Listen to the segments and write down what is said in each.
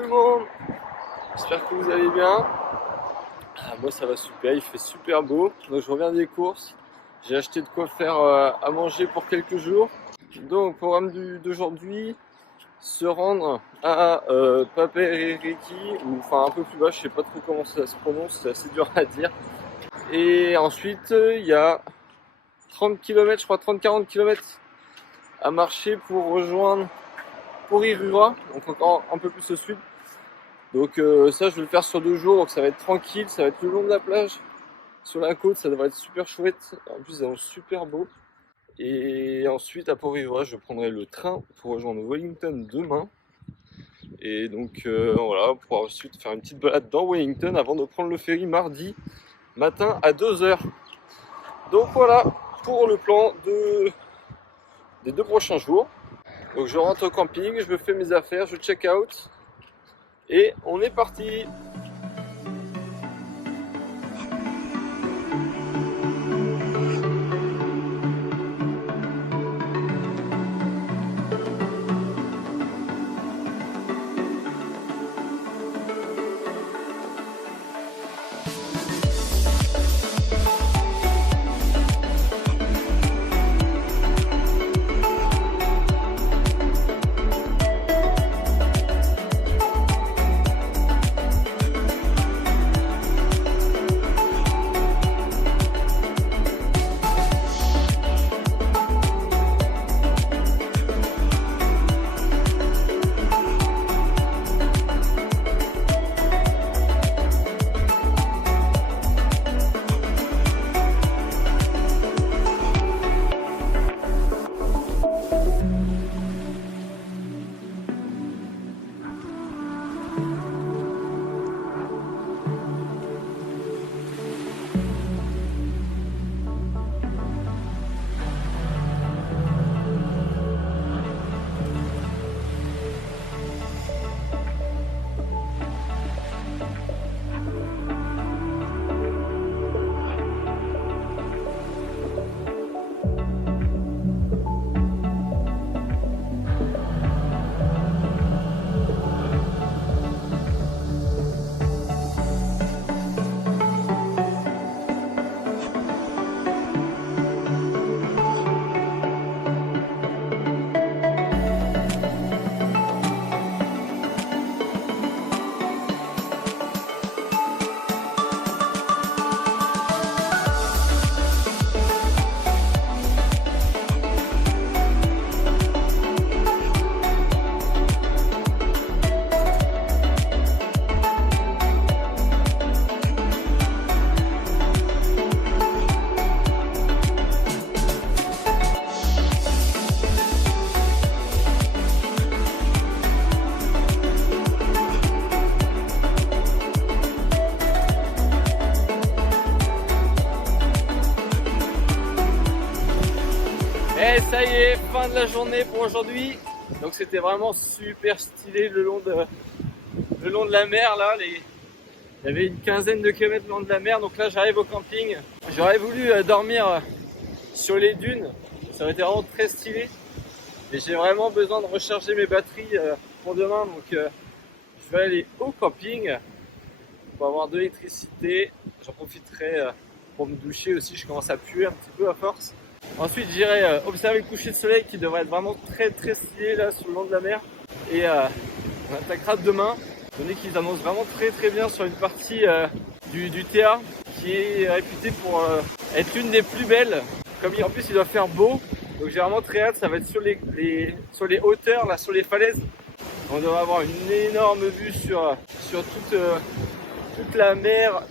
tout le monde, j'espère que vous allez bien. Moi ça va super, il fait super beau. Donc je reviens des courses, j'ai acheté de quoi faire à manger pour quelques jours. Donc programme d'aujourd'hui, se rendre à Paperereki, ou enfin un peu plus bas, je sais pas trop comment ça se prononce, c'est assez dur à dire. Et ensuite il y a 30 km, je crois 30-40 km à marcher pour rejoindre Porirua, donc encore un peu plus au sud. Donc ça je vais le faire sur 2 jours, donc ça va être tranquille, ça va être le long de la plage, sur la côte, ça devrait être super chouette, en plus c'est super beau. Et ensuite à Porirua je prendrai le train pour rejoindre Wellington demain. Et donc voilà, pour ensuite faire une petite balade dans Wellington avant de prendre le ferry mardi matin à 2h. Donc voilà pour le plan des 2 prochains jours. Donc je rentre au camping, je me fais mes affaires, je check out et on est parti. Et ça y est, fin de la journée pour aujourd'hui. Donc c'était vraiment super stylé le long de la mer là. Il y avait une quinzaine de kilomètres le long de la mer. Donc là j'arrive au camping. J'aurais voulu dormir sur les dunes. Ça aurait été vraiment très stylé. Mais j'ai vraiment besoin de recharger mes batteries pour demain. Donc je vais aller au camping pour avoir de l'électricité. J'en profiterai pour me doucher aussi. Je commence à puer un petit peu à force. Ensuite j'irai observer le coucher de soleil qui devrait être vraiment très stylé là sur le long de la mer. Et on attaquera demain, donné qu'ils annoncent vraiment très bien sur une partie du Théa qui est réputée pour être l'une des plus belles. Comme en plus il doit faire beau, donc j'ai vraiment très hâte, ça va être sur les hauteurs, là sur les falaises. On devrait avoir une énorme vue sur toute la mer,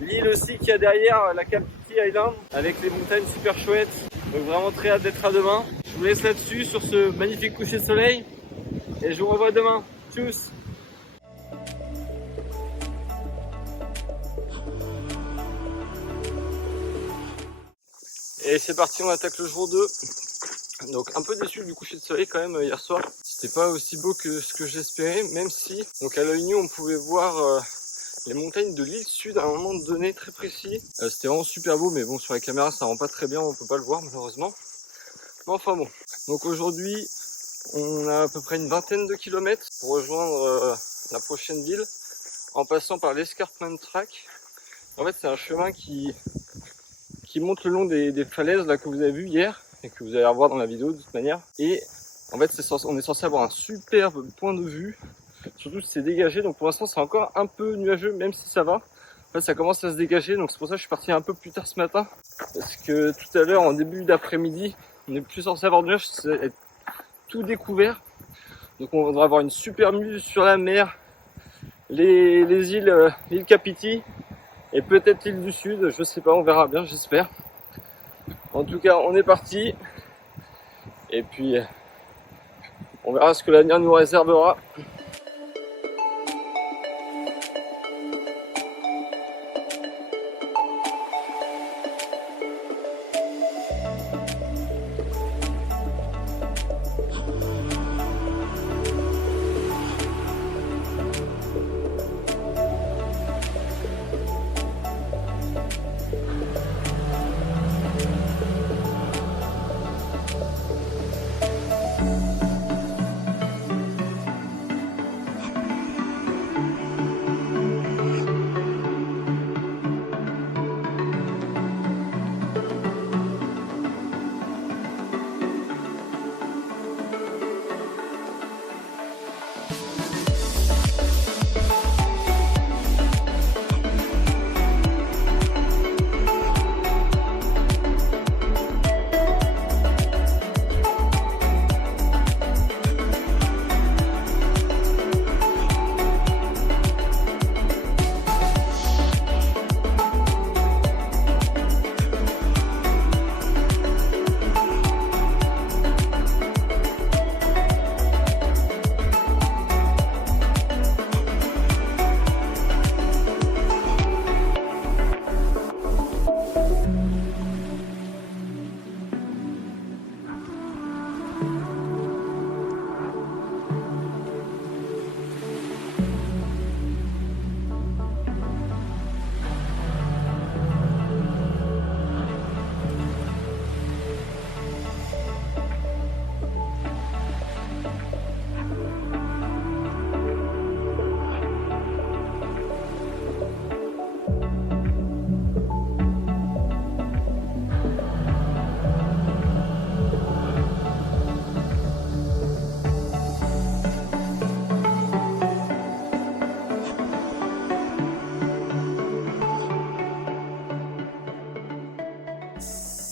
l'île aussi qu'il y a derrière, la Kapiti Island, avec les montagnes super chouettes. Donc vraiment très hâte d'être à demain. Je vous laisse là-dessus sur ce magnifique coucher de soleil et je vous revois demain. Tchuss. Et c'est parti, on attaque le jour 2. Donc un peu déçu du coucher de soleil quand même hier soir. C'était pas aussi beau que ce que j'espérais, même si donc à l'œil nu on pouvait voir les montagnes de l'île sud à un moment donné très précis. C'était vraiment super beau, mais bon sur la caméra ça rend pas très bien, on peut pas le voir malheureusement. Mais enfin bon. Donc aujourd'hui on a à peu près une vingtaine de kilomètres pour rejoindre la prochaine ville en passant par l'Escarpment Track. En fait, c'est un chemin qui monte le long des falaises là que vous avez vu hier et que vous allez revoir dans la vidéo de toute manière. Et en fait, on est censé avoir un superbe point de vue, surtout si c'est dégagé. Donc pour l'instant, c'est encore un peu nuageux, même si ça va. En fait, ça commence à se dégager, donc c'est pour ça que je suis parti un peu plus tard ce matin, parce que tout à l'heure, en début d'après-midi, on n'est plus censé avoir de nuages, c'est tout découvert. Donc on va avoir une super vue sur la mer, les îles, l'île Kapiti et peut-être l'île du Sud, je sais pas, on verra bien, j'espère. En tout cas, on est parti et puis on verra ce que l'avenir nous réservera.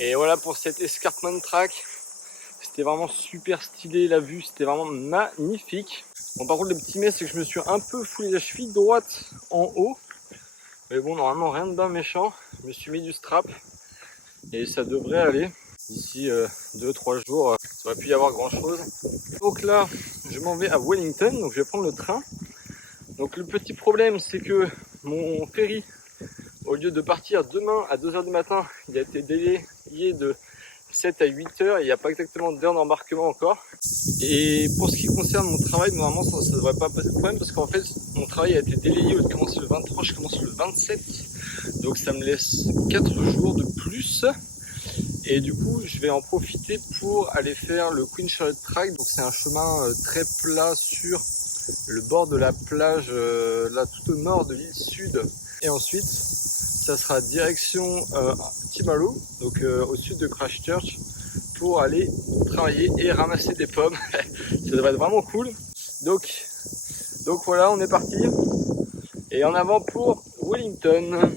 Et voilà pour cet Escarpment Track. C'était vraiment super stylé, la vue c'était vraiment magnifique. Bon, par contre le petit mais c'est que je me suis un peu foulé la cheville droite en haut. Mais bon, normalement rien de bien méchant. Je me suis mis du strap et ça devrait aller. D'ici 2-3 jours, ça aurait pu y avoir grand chose. Donc là, je m'en vais à Wellington, donc je vais prendre le train. Donc le petit problème c'est que mon ferry, au lieu de partir demain à 2h du matin, il a été délayé de 7 à 8 heures et il n'y a pas exactement d'heure d'embarquement encore. Et pour ce qui concerne mon travail, normalement ça ne devrait pas poser de problème parce qu'en fait mon travail a été délayé. Au lieu de commencer le 23, je commence le 27. Donc ça me laisse 4 jours de plus. Et du coup je vais en profiter pour aller faire le Queen Charlotte Track. Donc c'est un chemin très plat sur le bord de la plage, là tout au nord de l'île Sud. Et ensuite ça sera direction Timaru, donc au sud de Christchurch, pour aller travailler et ramasser des pommes. Ça devrait être vraiment cool. Donc voilà, on est parti. Et en avant pour Wellington.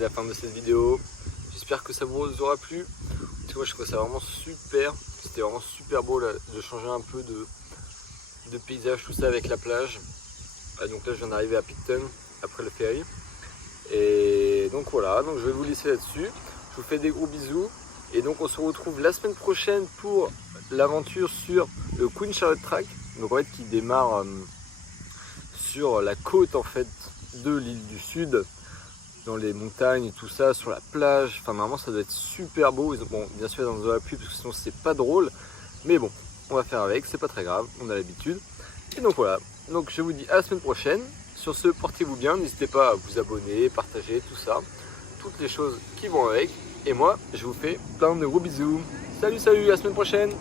c'est la fin de cette vidéo. J'espère que ça vous aura plu. Parce que moi je trouve ça vraiment super. C'était vraiment super beau là, de changer un peu de paysage, tout ça avec la plage. Donc là je viens d'arriver à Picton après le ferry. Et donc voilà, donc je vais vous laisser là-dessus. Je vous fais des gros bisous. Et donc on se retrouve la semaine prochaine pour l'aventure sur le Queen Charlotte Track. Donc en fait qui démarre sur la côte en fait de l'île du Sud, dans les montagnes et tout ça, sur la plage. Enfin normalement ça doit être super beau. Bon bien sûr dans la pluie parce que sinon c'est pas drôle. Mais bon, on va faire avec, c'est pas très grave, on a l'habitude. Et donc voilà, donc je vous dis à la semaine prochaine. Sur ce, portez-vous bien, n'hésitez pas à vous abonner, partager, tout ça. Toutes les choses qui vont avec. Et moi, je vous fais plein de gros bisous. Salut, salut, à la semaine prochaine!